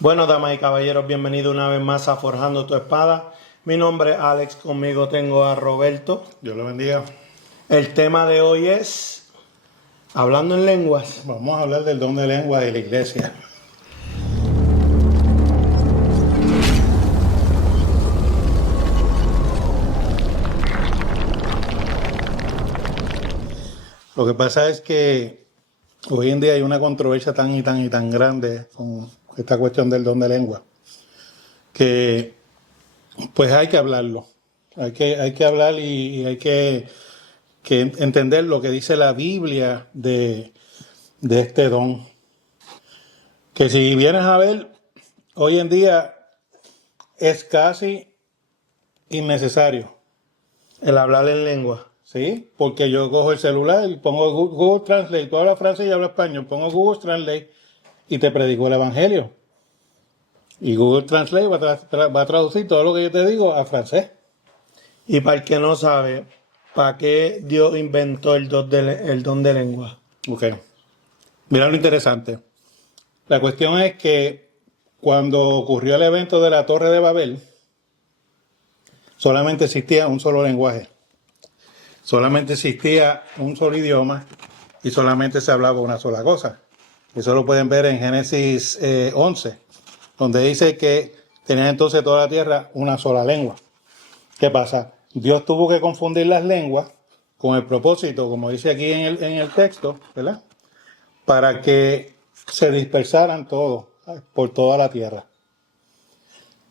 Bueno, damas y caballeros, bienvenidos una vez más a Forjando tu Espada. Mi nombre es Alex, conmigo tengo a Roberto. Dios lo bendiga. El tema de hoy es hablando en lenguas. Vamos a hablar del don de lengua de la iglesia. Lo que pasa es que hoy en día hay una controversia tan grande con esta cuestión del don de lengua, que pues hay que hablarlo. Hay que hablar y hay que entender lo que dice la Biblia de este don. Que si vienes a ver, hoy en día es casi innecesario. El hablar en lengua. ¿Sí? Porque yo cojo el celular y pongo Google Translate, tú hablas francés y hablas español, pongo Google Translate y te predico el Evangelio. Y Google Translate va a traducir todo lo que yo te digo a francés. Y para el que no sabe, ¿para qué Dios inventó el don de lengua? Ok. Mira lo interesante. La cuestión es que cuando ocurrió el evento de la Torre de Babel, solamente existía un solo lenguaje. Solamente existía un solo idioma y solamente se hablaba una sola cosa. Eso lo pueden ver en Génesis 11, donde dice que tenía entonces toda la tierra una sola lengua. ¿Qué pasa? Dios tuvo que confundir las lenguas con el propósito, como dice aquí en el texto, ¿verdad? Para que se dispersaran todos por toda la tierra.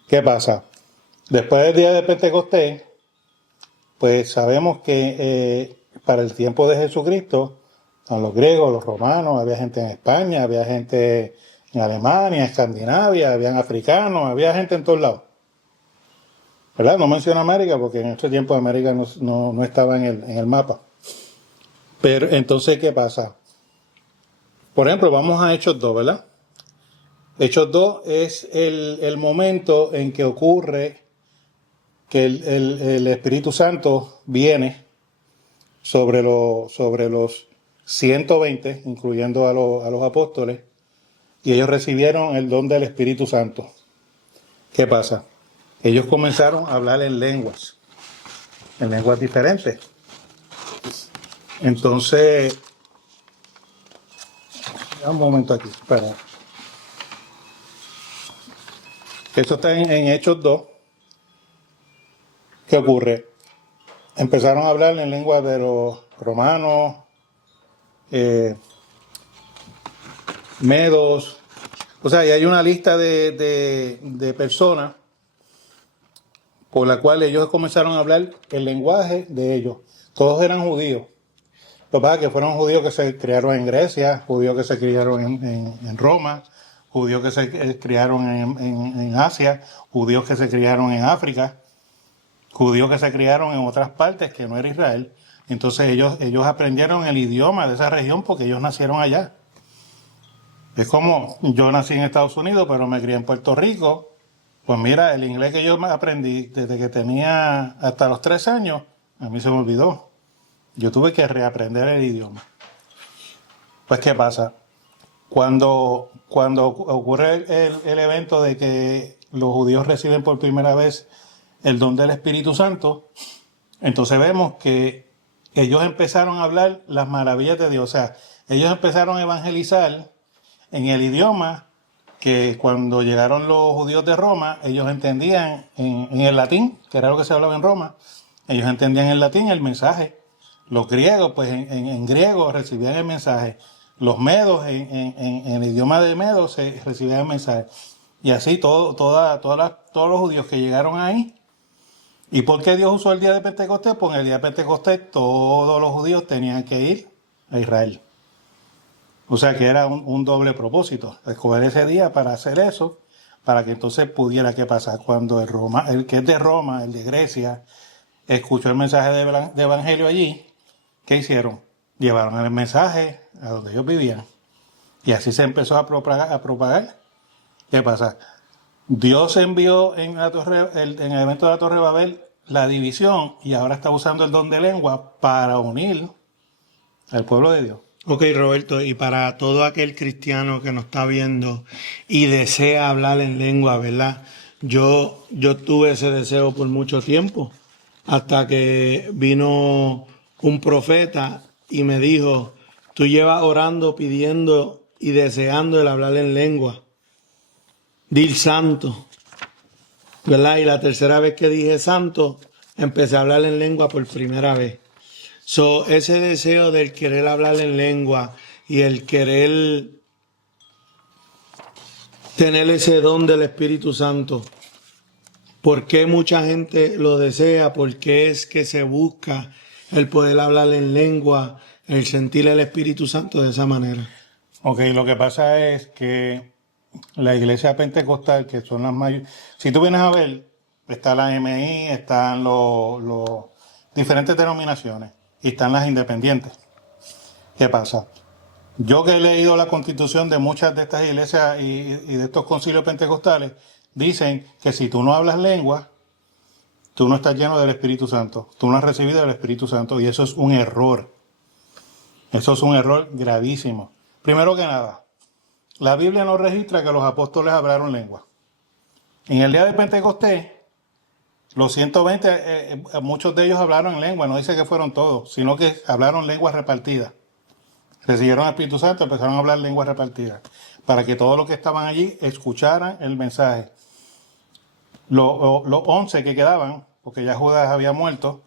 ¿Qué pasa? Después del día de Pentecostés, pues sabemos que para el tiempo de Jesucristo, con los griegos, los romanos, había gente en España, había gente en Alemania, Escandinavia, habían africanos, había gente en todos lados. ¿Verdad? No menciono América porque en ese tiempo América no estaba en el mapa. Pero entonces, ¿qué pasa? Por ejemplo, vamos a Hechos 2, ¿verdad? Hechos 2 es el momento en que ocurre que el Espíritu Santo viene sobre los 120, incluyendo a los apóstoles, y ellos recibieron el don del Espíritu Santo. ¿Qué pasa? Ellos comenzaron a hablar en lenguas diferentes. Entonces, un momento aquí, espera. Esto está en Hechos 2. ¿Qué ocurre? Empezaron a hablar en lengua de los romanos, medos. O sea, y hay una lista de personas por la cual ellos comenzaron a hablar el lenguaje de ellos. Todos eran judíos. Lo que pasa es que fueron judíos que se criaron en Grecia, judíos que se criaron en Roma, judíos que se criaron en Asia, judíos que se criaron en África, judíos que se criaron en otras partes que no era Israel. Entonces ellos aprendieron el idioma de esa región porque ellos nacieron allá. Es como yo nací en Estados Unidos, pero me crié en Puerto Rico. Pues mira, el inglés que yo aprendí desde que tenía hasta los 3 años, a mí se me olvidó. Yo tuve que reaprender el idioma. Pues, ¿qué pasa? Cuando ocurre el evento de que los judíos reciben por primera vez el don del Espíritu Santo, entonces vemos que ellos empezaron a hablar las maravillas de Dios. O sea, ellos empezaron a evangelizar en el idioma que cuando llegaron los judíos de Roma, ellos entendían en el latín, que era lo que se hablaba en Roma, ellos entendían en latín el mensaje. Los griegos, pues en griego recibían el mensaje. Los medos, en el idioma de medos, se recibían el mensaje. Y así todos los judíos que llegaron ahí. ¿Y por qué Dios usó el día de Pentecostés? Pues en el día de Pentecostés todos los judíos tenían que ir a Israel. O sea que era un doble propósito, escoger ese día para hacer eso, para que entonces pudiera, ¿qué pasa? Cuando el que es de Roma, el de Grecia, escuchó el mensaje de evangelio allí, ¿qué hicieron? Llevaron el mensaje a donde ellos vivían. Y así se empezó a propagar. ¿Qué pasa? Dios envió en el evento de la Torre de Babel la división y ahora está usando el don de lengua para unir al pueblo de Dios. Ok, Roberto, y para todo aquel cristiano que nos está viendo y desea hablar en lengua, ¿verdad? Yo tuve ese deseo por mucho tiempo, hasta que vino un profeta y me dijo, tú llevas orando, pidiendo y deseando el hablar en lengua. Dil santo, ¿verdad? Y la tercera vez que dije santo, empecé a hablar en lengua por primera vez. So, ese deseo del querer hablar en lengua y el querer tener ese don del Espíritu Santo, ¿por qué mucha gente lo desea? ¿Por qué es que se busca el poder hablar en lengua, el sentir el Espíritu Santo de esa manera? Ok, lo que pasa es que la iglesia pentecostal, que son las mayores, si tú vienes a ver, está la MI, están los diferentes denominaciones y están las independientes. ¿Qué pasa? Yo que he leído la constitución de muchas de estas iglesias y de estos concilios pentecostales, dicen que si tú no hablas lengua, tú no estás lleno del Espíritu Santo, tú no has recibido el Espíritu Santo y eso es un error. Eso es un error gravísimo. Primero que nada, la Biblia no registra que los apóstoles hablaron lengua. En el día de Pentecostés, los 120, muchos de ellos hablaron en lengua, no dice que fueron todos, sino que hablaron lenguas repartidas. Recibieron al Espíritu Santo, empezaron a hablar lenguas repartidas, para que todos los que estaban allí escucharan el mensaje. Los 11 que quedaban, porque ya Judas había muerto,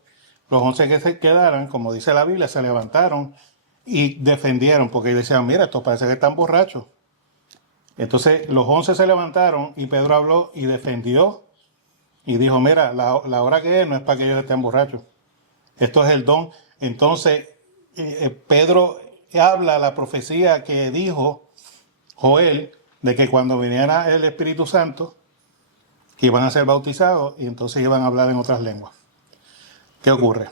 los 11 que se quedaran, como dice la Biblia, se levantaron y defendieron, porque decían, mira, estos parece que están borrachos. Entonces los 11 se levantaron y Pedro habló y defendió y dijo, mira, la hora que es no es para que ellos estén borrachos. Esto es el don. Entonces Pedro habla la profecía que dijo Joel de que cuando viniera el Espíritu Santo, que iban a ser bautizados y entonces iban a hablar en otras lenguas. ¿Qué ocurre?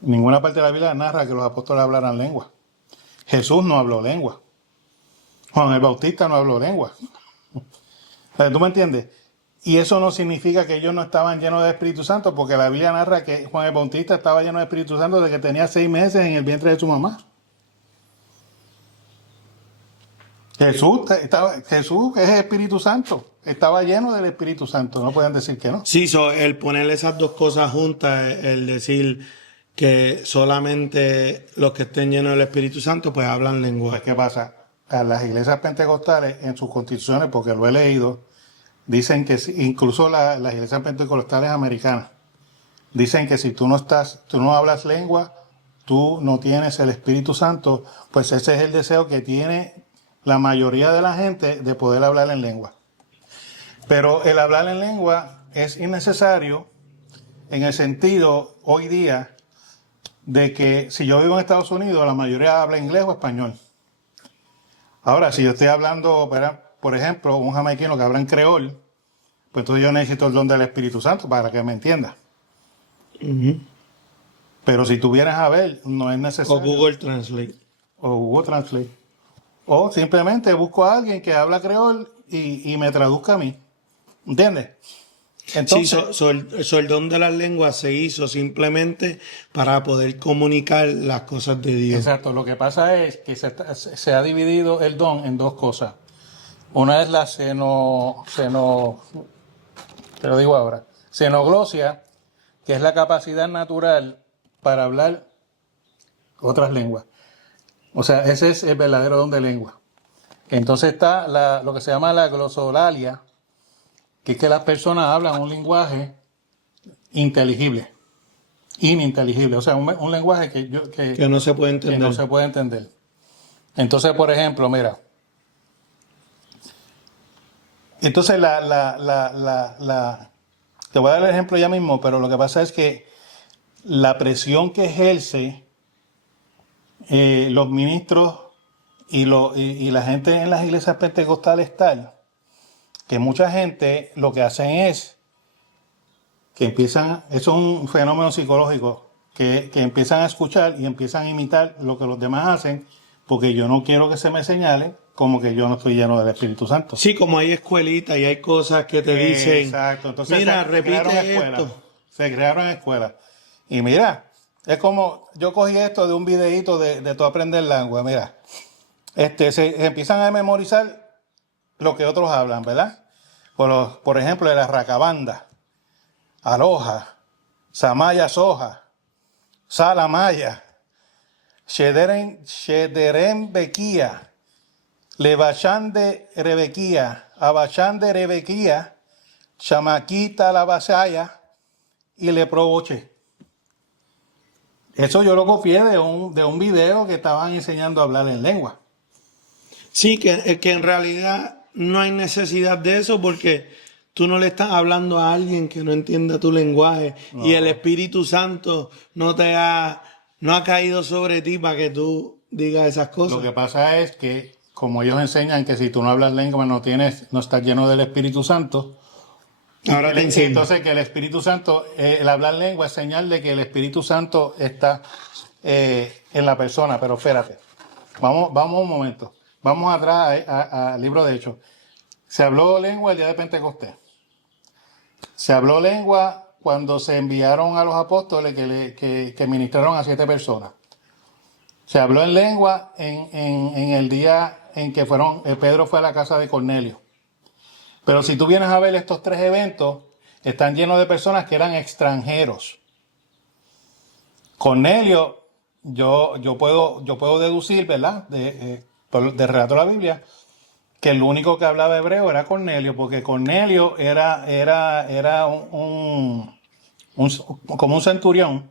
Ninguna parte de la Biblia narra que los apóstoles hablaran lengua. Jesús no habló lengua. Juan el Bautista no habló lengua. ¿Tú me entiendes? Y eso no significa que ellos no estaban llenos del Espíritu Santo, porque la Biblia narra que Juan el Bautista estaba lleno del Espíritu Santo desde que tenía 6 meses en el vientre de su mamá. Jesús es el Espíritu Santo. Estaba lleno del Espíritu Santo. No pueden decir que no. Sí, el poner esas dos cosas juntas, el decir que solamente los que estén llenos del Espíritu Santo pues hablan lengua. Pues, ¿qué pasa? A las iglesias pentecostales, en sus constituciones, porque lo he leído, dicen que incluso las iglesias pentecostales americanas, dicen que si tú no hablas lengua, tú no tienes el Espíritu Santo, pues ese es el deseo que tiene la mayoría de la gente de poder hablar en lengua. Pero el hablar en lengua es innecesario en el sentido, hoy día, de que si yo vivo en Estados Unidos, la mayoría habla inglés o español. Ahora, si yo estoy hablando, por ejemplo, un jamaiquino que habla en creol, pues entonces yo necesito el don del Espíritu Santo para que me entienda. Pero si tú vienes a ver, no es necesario. O Google Translate. O Google Translate. O simplemente busco a alguien que habla creol y me traduzca a mí. ¿Entiendes? Entonces, Sí, el don de las lenguas se hizo simplemente para poder comunicar las cosas de Dios. exacto. Lo que pasa es que se ha dividido el don en dos cosas. Una es la te lo digo ahora, xenoglosia, que es la capacidad natural para hablar otras lenguas. O sea, ese es el verdadero don de lengua. Entonces está lo que se llama la glosolalia, que es que las personas hablan un lenguaje inteligible, ininteligible, o sea, un lenguaje Que no se puede entender. que no se puede entender. Entonces, por ejemplo, mira, entonces te voy a dar el ejemplo ya mismo, pero lo que pasa es que la presión que ejerce los ministros y la gente en las iglesias pentecostales tal, que mucha gente lo que hacen es que empiezan, eso es un fenómeno psicológico, que empiezan a escuchar y empiezan a imitar lo que los demás hacen, porque yo no quiero que se me señale como que yo no estoy lleno del Espíritu Santo. Sí, como hay escuelitas y hay cosas que te dicen, exacto. Entonces mira, repite esto. Se crearon escuelas. Y mira, Es como, yo cogí esto de un videíto de tu aprender lengua, mira. Se empiezan a memorizar lo que otros hablan, ¿verdad? Por ejemplo, de la racabanda, aloha, samaya soja, salamaya, shederen bequía, levachan de rebequía, abachan de rebequía, chamaquita la vasaya y le provoche. Eso yo lo copié de un video que estaban enseñando a hablar en lengua. Sí, que en realidad no hay necesidad de eso porque tú no le estás hablando a alguien que no entienda tu lenguaje y el No. Espíritu Santo no ha caído sobre ti para que tú digas esas Lo cosas. que pasa es que, como ellos enseñan que si tú no hablas lengua no estás lleno del Espíritu Santo. Ahora te enseño. Entonces que el Espíritu Santo, el hablar lengua es señal de que el Espíritu Santo está en la persona. Pero espérate, vamos un momento. Vamos atrás al libro de Hechos. Se habló lengua el día de Pentecostés. Se habló lengua cuando se enviaron a los apóstoles que ministraron a 7 personas. Se habló en lengua en el día en que Pedro fue a la casa de Cornelio. Pero si tú vienes a ver estos 3 eventos, están llenos de personas que eran extranjeros. Cornelio, yo puedo deducir, ¿verdad? De relato de la Biblia, que el único que hablaba hebreo era Cornelio, porque Cornelio era como un centurión,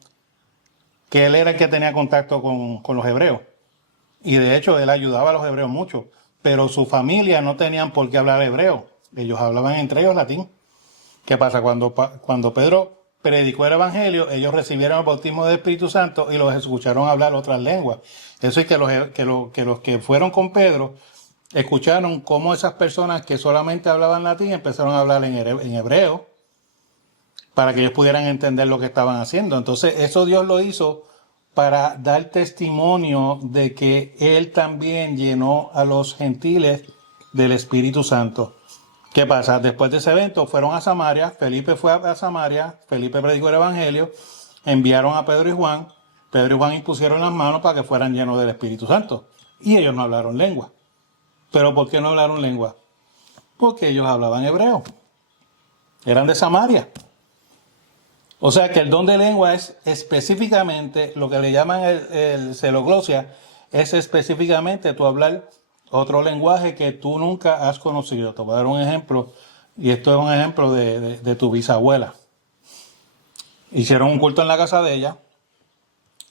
que él era el que tenía contacto con los hebreos. Y de hecho él ayudaba a los hebreos mucho, pero su familia no tenían por qué hablar hebreo. Ellos hablaban entre ellos latín. ¿Qué pasa? Cuando Pedro predicó el evangelio, ellos recibieron el bautismo del Espíritu Santo y los escucharon hablar otras lenguas. Eso es que los que fueron con Pedro escucharon cómo esas personas que solamente hablaban latín empezaron a hablar en hebreo para que ellos pudieran entender lo que estaban haciendo. Entonces eso Dios lo hizo para dar testimonio de que Él también llenó a los gentiles del Espíritu Santo. ¿Qué pasa? Después de ese evento fueron a Samaria, Felipe fue a Samaria, Felipe predicó el Evangelio, enviaron a Pedro y Juan impusieron las manos para que fueran llenos del Espíritu Santo. Y ellos no hablaron lengua. ¿Pero por qué no hablaron lengua? Porque ellos hablaban hebreo. Eran de Samaria. O sea que el don de lengua es específicamente lo que le llaman el celoglosia, es específicamente tú hablar otro lenguaje que tú nunca has conocido. Te voy a dar un ejemplo, y esto es un ejemplo de tu bisabuela. Hicieron un culto en la casa de ella,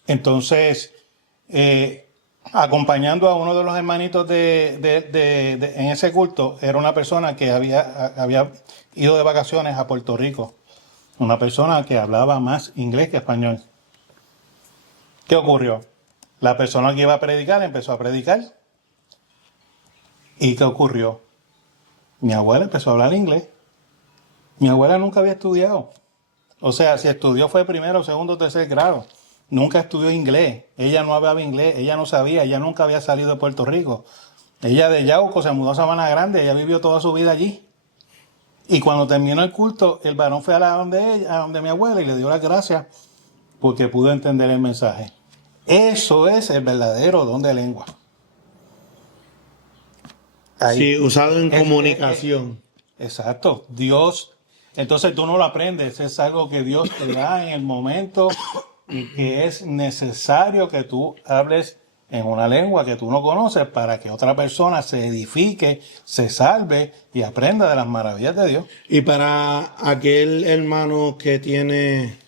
entonces acompañando a uno de los hermanitos en ese culto, era una persona que había ido de vacaciones a Puerto Rico. Una persona que hablaba más inglés que español. ¿Qué ocurrió? La persona que iba a predicar empezó a predicar. ¿Y qué ocurrió? Mi abuela empezó a hablar inglés. Mi abuela nunca había estudiado. O sea, si estudió fue primero, segundo, tercer grado. Nunca estudió inglés. Ella no hablaba inglés. Ella no sabía. Ella nunca había salido de Puerto Rico. Ella de Yauco se mudó a Sabana Grande. Ella vivió toda su vida allí. Y cuando terminó el culto, el varón fue a donde mi abuela y le dio las gracias porque pudo entender el mensaje. Eso es el verdadero don de lengua. Ahí. Sí, usado en comunicación. Exacto. Dios, entonces tú no lo aprendes, es algo que Dios te da en el momento y que es necesario que tú hables en una lengua que tú no conoces para que otra persona se edifique, se salve y aprenda de las maravillas de Dios. Y para aquel hermano que tiene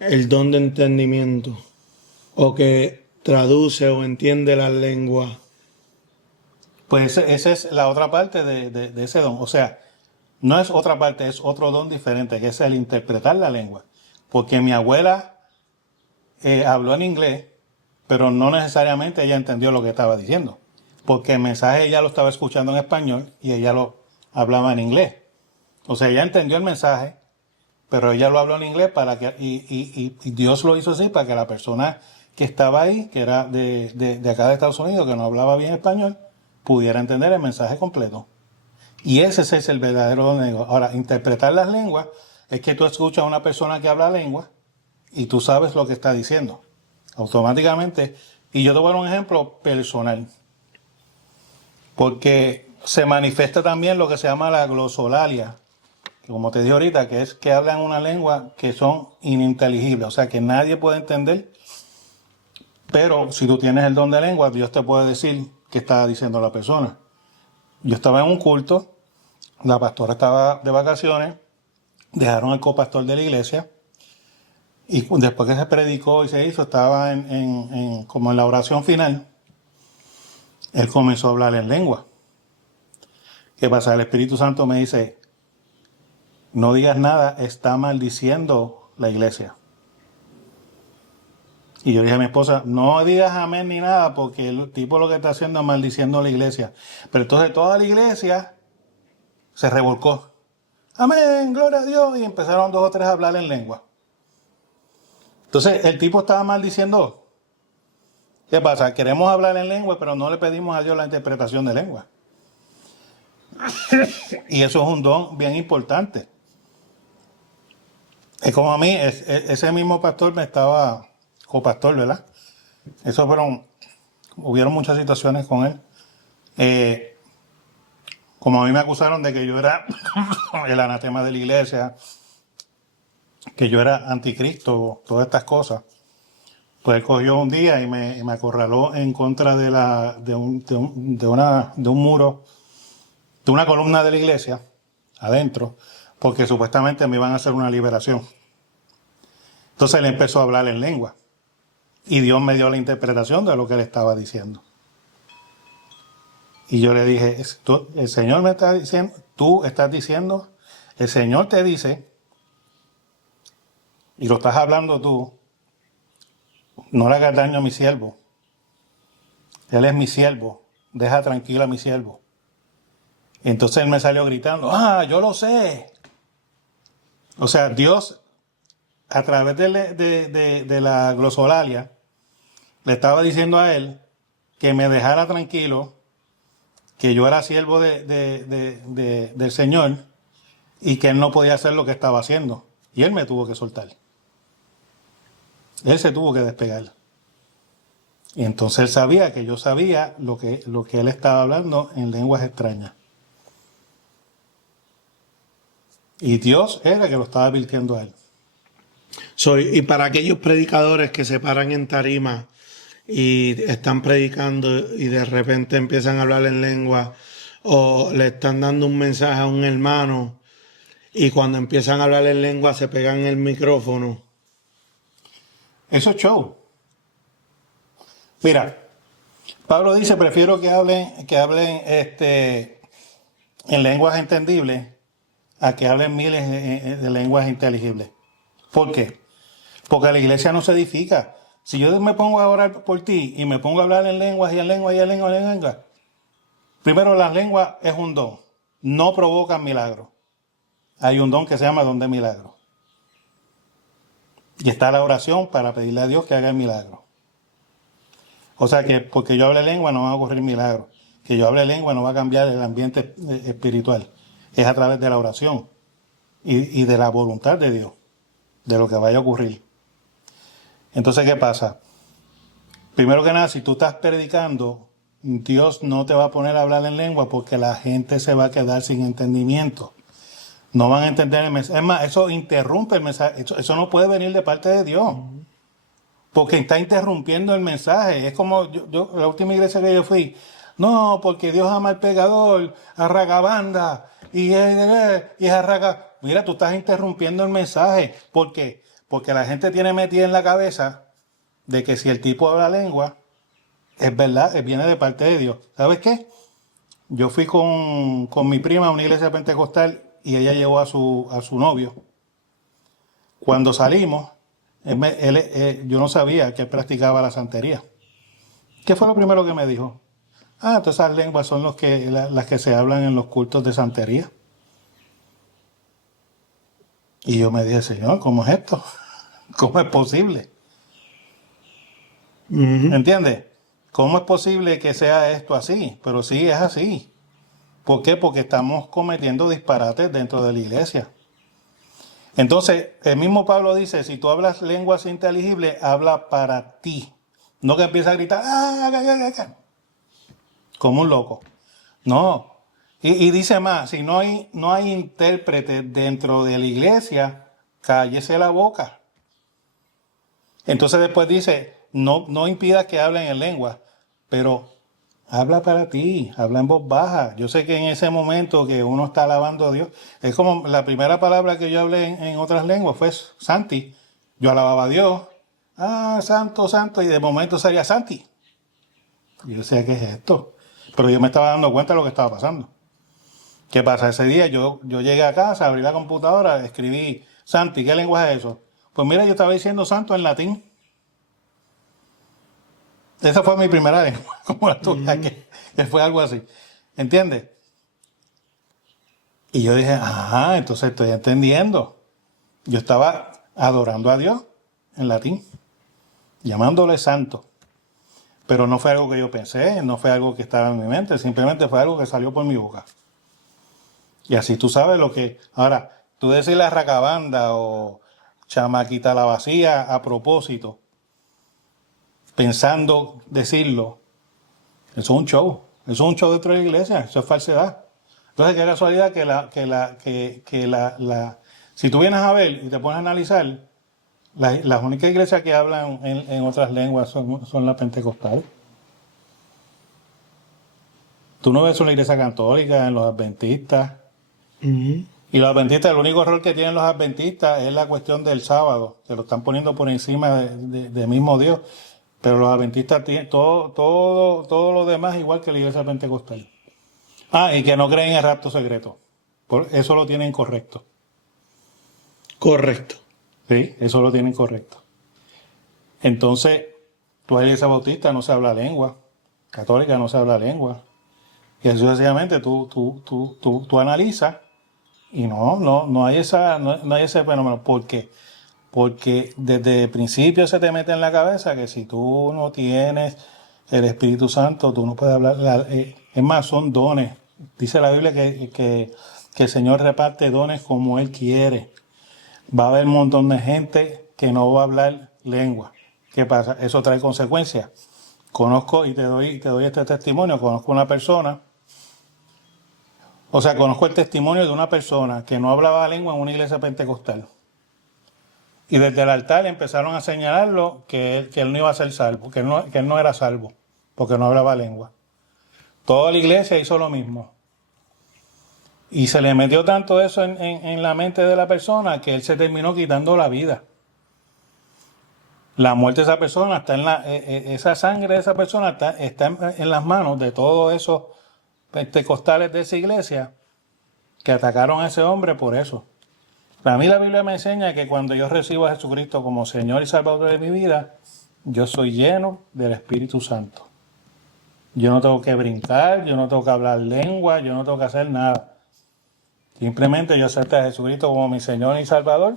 el don de entendimiento o que traduce o entiende la lengua. Pues esa es la otra parte de ese don. O sea, no es otra parte, es otro don diferente, que es el interpretar la lengua. Porque mi abuela habló en inglés, pero no necesariamente ella entendió lo que estaba diciendo. Porque el mensaje ella lo estaba escuchando en español y ella lo hablaba en inglés. O sea, ella entendió el mensaje, pero ella lo habló en inglés y Dios lo hizo así para que la persona que estaba ahí, que era de acá de Estados Unidos, que no hablaba bien español, pudiera entender el mensaje completo. Y ese es el verdadero don de lengua. Ahora, interpretar las lenguas es que tú escuchas a una persona que habla lengua y tú sabes lo que está diciendo. Automáticamente. Y yo te voy a dar un ejemplo personal. Porque se manifiesta también lo que se llama la glosolalia. Que como te dije ahorita, que es que hablan una lengua que son ininteligibles. O sea, que nadie puede entender. Pero si tú tienes el don de lengua, Dios te puede decir qué está diciendo la persona. Yo estaba en un culto, la pastora estaba de vacaciones, dejaron al copastor de la iglesia y después que se predicó y se hizo, estaba como en la oración final, él comenzó a hablar en lengua. ¿Qué pasa? El Espíritu Santo me dice, no digas nada, está maldiciendo la iglesia. Y yo dije a mi esposa, no digas amén ni nada, porque el tipo lo que está haciendo es maldiciendo a la iglesia. Pero entonces toda la iglesia se revolcó. Amén, gloria a Dios. Y empezaron 2 o 3 a hablar en lengua. Entonces el tipo estaba maldiciendo. ¿Qué pasa? Queremos hablar en lengua, pero no le pedimos a Dios la interpretación de lengua. Y eso es un don bien importante. Es como a mí, ese mismo pastor me estaba, copastor, ¿verdad? Hubieron muchas situaciones con él. Como a mí me acusaron de que yo era el anatema de la iglesia, que yo era anticristo, todas estas cosas, pues él cogió un día y me acorraló en contra de un muro, de una columna de la iglesia, adentro, porque supuestamente me iban a hacer una liberación. Entonces él empezó a hablar en lengua y Dios me dio la interpretación de lo que él estaba diciendo. Y yo le dije, el Señor me está diciendo, tú estás diciendo, el Señor te dice, y lo estás hablando tú, no le hagas daño a mi siervo. Él es mi siervo, deja tranquilo a mi siervo. Y entonces él me salió gritando, yo lo sé. O sea, Dios, a través de la glosolalia, le estaba diciendo a él que me dejara tranquilo, que yo era siervo del Señor y que él no podía hacer lo que estaba haciendo. Y él me tuvo que soltar. Él se tuvo que despegar. Y entonces él sabía que yo sabía lo que él estaba hablando en lenguas extrañas. Y Dios era que lo estaba advirtiendo a él. Y para aquellos predicadores que se paran en tarima y están predicando y de repente empiezan a hablar en lengua o le están dando un mensaje a un hermano y cuando empiezan a hablar en lengua se pegan el micrófono. Eso es show. Mira, Pablo dice, prefiero que hablen en lenguas entendibles a que hablen miles de lenguas inteligibles. ¿Por qué? Porque la iglesia no se edifica. Si yo me pongo a orar por ti y me pongo a hablar en lenguas y en lenguas y en lenguas y en lenguas, primero las lenguas es un don, no provocan milagros. Hay un don que se llama don de milagros. Y está la oración para pedirle a Dios que haga el milagro. O sea que porque yo hable lengua no va a ocurrir milagro. Que yo hable lengua no va a cambiar el ambiente espiritual. Es a través de la oración y de la voluntad de Dios, de lo que vaya a ocurrir. Entonces, ¿qué pasa? Primero que nada, si tú estás predicando, Dios no te va a poner a hablar en lengua porque la gente se va a quedar sin entendimiento. No van a entender el mensaje. Es más, eso interrumpe el mensaje. Eso no puede venir de parte de Dios. Porque está interrumpiendo el mensaje. Es como la última iglesia que yo fui. No, porque Dios ama al pecador, a ragabanda, y a raga. Mira, tú estás interrumpiendo el mensaje. ¿Por qué? Porque la gente tiene metida en la cabeza de que si el tipo habla lengua, es verdad, viene de parte de Dios. ¿Sabes qué? Yo fui con mi prima a una iglesia pentecostal y ella llevó a su novio. Cuando salimos, yo no sabía que él practicaba la santería. ¿Qué fue lo primero que me dijo? Todas esas lenguas son las que se hablan en los cultos de santería. Y yo me dije, Señor, ¿cómo es esto? ¿Cómo es posible? ¿Entiendes? ¿Cómo es posible que sea esto así? Pero sí es así. ¿Por qué? Porque estamos cometiendo disparates dentro de la iglesia. Entonces, el mismo Pablo dice, si tú hablas lenguas inteligibles, habla para ti. No que empieza a gritar, como un loco. No. Y dice más, si no hay intérprete dentro de la iglesia, cállese la boca. Entonces después dice, no impidas que hablen en lengua, pero habla para ti, habla en voz baja. Yo sé que en ese momento que uno está alabando a Dios, es como la primera palabra que yo hablé en otras lenguas fue Santi. Yo alababa a Dios. Santo, santo, y de momento salía Santi. Y yo decía, ¿qué es esto? Pero yo me estaba dando cuenta de lo que estaba pasando. ¿Qué pasa? Ese día yo llegué a casa, abrí la computadora, escribí, Santi, ¿qué lenguaje es eso? Pues mira, yo estaba diciendo santo en latín. Esa fue mi primera lengua, como la tuya, que fue algo así. ¿Entiendes? Y yo dije, entonces estoy entendiendo. Yo estaba adorando a Dios en latín, llamándole santo. Pero no fue algo que yo pensé, no fue algo que estaba en mi mente, simplemente fue algo que salió por mi boca. Y así tú sabes lo que... Ahora, tú decirle a racabanda o chamaquita la vacía a propósito, pensando decirlo, eso es un show. Eso es un show dentro de la iglesia, eso es falsedad. Entonces, qué casualidad si tú vienes a ver y te pones a analizar, las únicas iglesias que hablan en otras lenguas son las pentecostales. Tú no ves una iglesia católica, en los adventistas. Ujú. Y los adventistas, el único error que tienen los adventistas es la cuestión del sábado, que lo están poniendo por encima de mismo Dios. Pero los adventistas tienen todo lo demás igual que la iglesia pentecostal. Y que no creen en el rapto secreto. Eso lo tienen correcto. Correcto. Sí, eso lo tienen correcto. Entonces, tú a la iglesia bautista no se habla lengua, católica no se habla lengua. Y así sucesivamente tú analizas y no hay ese fenómeno. ¿Por qué? Porque desde el principio se te mete en la cabeza que si tú no tienes el Espíritu Santo, tú no puedes hablar. Es más, son dones. Dice la Biblia que el Señor reparte dones como Él quiere. Va a haber un montón de gente que no va a hablar lengua. ¿Qué pasa? Eso trae consecuencias. Conozco, y te doy este testimonio, conozco el testimonio de una persona que no hablaba lengua en una iglesia pentecostal. Y desde el altar empezaron a señalarlo que él no iba a ser salvo, que él no era salvo, porque no hablaba lengua. Toda la iglesia hizo lo mismo. Y se le metió tanto eso en la mente de la persona que él se terminó quitando la vida. La muerte de esa persona está esa sangre de esa persona está en las manos de todos esos pentecostales de esa iglesia que atacaron a ese hombre por eso. Para mí la Biblia me enseña que cuando yo recibo a Jesucristo como Señor y Salvador de mi vida, yo soy lleno del Espíritu Santo. Yo no tengo que brincar, yo no tengo que hablar lengua, yo no tengo que hacer nada. Simplemente yo acepto a Jesucristo como mi Señor y Salvador.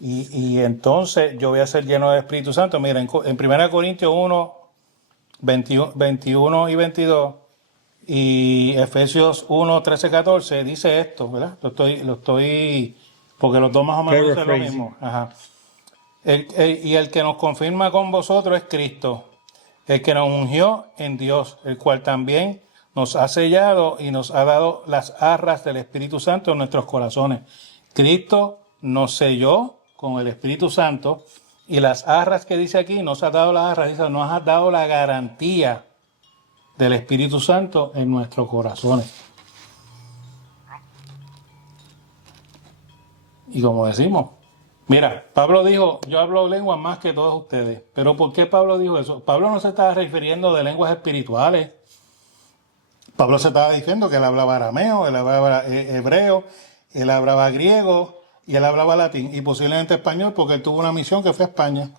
Y entonces yo voy a ser lleno del Espíritu Santo. Miren, en 1 Corintios 1, 21 y 22 y Efesios 1, 13, 14 dice esto, ¿verdad? Lo estoy porque los dos más o menos dicen lo mismo. Ajá. Y el que nos confirma con vosotros es Cristo, el que nos ungió en Dios, el cual también nos ha sellado y nos ha dado las arras del Espíritu Santo en nuestros corazones. Cristo nos selló con el Espíritu Santo y las arras que dice aquí, nos ha dado las arras, dice, nos ha dado la garantía del Espíritu Santo en nuestros corazones. Y como decimos, mira, Pablo dijo, yo hablo lenguas más que todos ustedes. Pero ¿por qué Pablo dijo eso? Pablo no se estaba refiriendo de lenguas espirituales. Pablo se estaba diciendo que él hablaba arameo, él hablaba hebreo, él hablaba griego y él hablaba latín. Y posiblemente español porque él tuvo una misión que fue a España.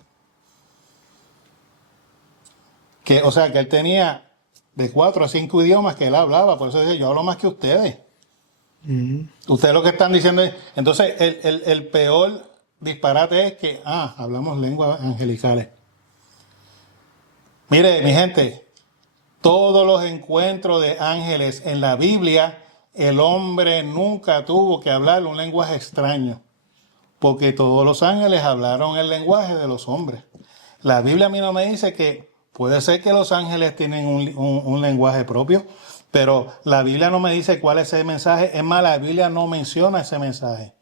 O sea, que él tenía de 4 a 5 idiomas que él hablaba. Por eso dice, yo hablo más que ustedes. Ustedes lo que están diciendo es... Entonces, el peor disparate es que, hablamos lenguas angelicales. Mire, mi gente, todos los encuentros de ángeles en la Biblia, el hombre nunca tuvo que hablar un lenguaje extraño. porque todos los ángeles hablaron el lenguaje de los hombres. La Biblia a mí no me dice que puede ser que los ángeles tienen un lenguaje propio, pero la Biblia no me dice cuál es ese mensaje. Es más, la Biblia no menciona ese mensaje.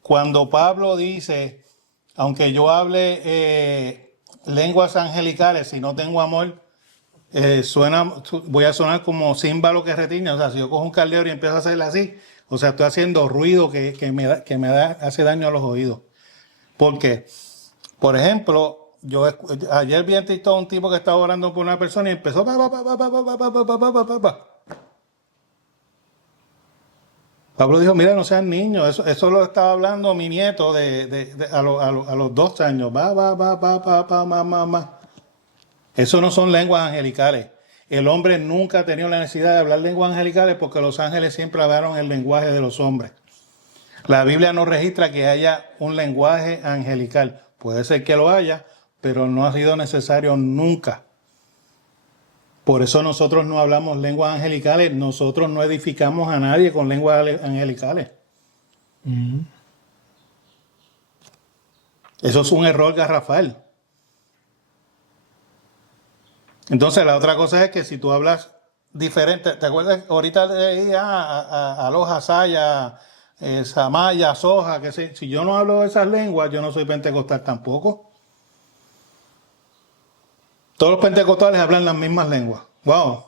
Cuando Pablo dice, aunque yo hable lenguas angelicales, si no tengo amor, voy a sonar como címbalo que retiña. O sea, si yo cojo un caldero y empiezo a hacerle así, o sea, estoy haciendo ruido que me hace daño a los oídos. Porque, por ejemplo, ayer vi en TikTok un tipo que estaba orando por una persona y empezó Pablo dijo, mira, no sean niños, eso lo estaba hablando mi nieto a los 2 años. Eso no son lenguas angelicales. El hombre nunca ha tenido la necesidad de hablar lenguas angelicales porque los ángeles siempre hablaron el lenguaje de los hombres. La Biblia no registra que haya un lenguaje angelical. Puede ser que lo haya, pero no ha sido necesario nunca. Por eso nosotros no hablamos lenguas angelicales, nosotros no edificamos a nadie con lenguas angelicales. Eso es un error garrafal. Entonces la otra cosa es que si tú hablas diferente, ¿te acuerdas? Ahorita leí a Aloha, Saya, Samaya, Soja, que si yo no hablo esas lenguas, yo no soy pentecostal tampoco. Todos los pentecostales hablan las mismas lenguas. Wow.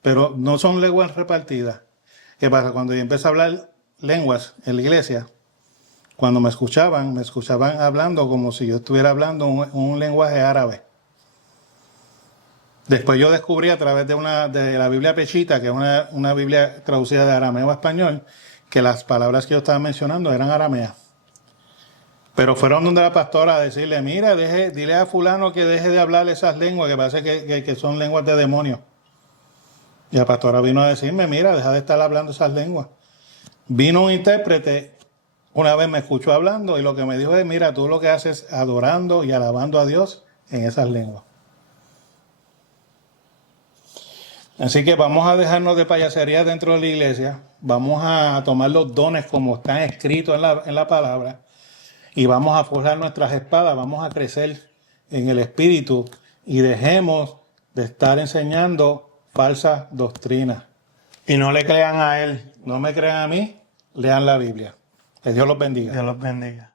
Pero no son lenguas repartidas. ¿Qué pasa? Cuando yo empecé a hablar lenguas en la iglesia, cuando me escuchaban hablando como si yo estuviera hablando un lenguaje árabe. Después yo descubrí a través de la Biblia Peshita, que es una Biblia traducida de arameo a español, que las palabras que yo estaba mencionando eran arameas. Pero fueron donde la pastora a decirle, mira, dile a fulano que deje de hablar esas lenguas, que parece que son lenguas de demonios. Y la pastora vino a decirme, mira, deja de estar hablando esas lenguas. Vino un intérprete, una vez me escuchó hablando y lo que me dijo es, mira, tú lo que haces es adorando y alabando a Dios en esas lenguas. Así que vamos a dejarnos de payasería dentro de la iglesia, vamos a tomar los dones como están escritos en la palabra, y vamos a forjar nuestras espadas, vamos a crecer en el espíritu y dejemos de estar enseñando falsas doctrinas. Y no le crean a él. No me crean a mí, lean la Biblia. Que Dios los bendiga. Dios los bendiga.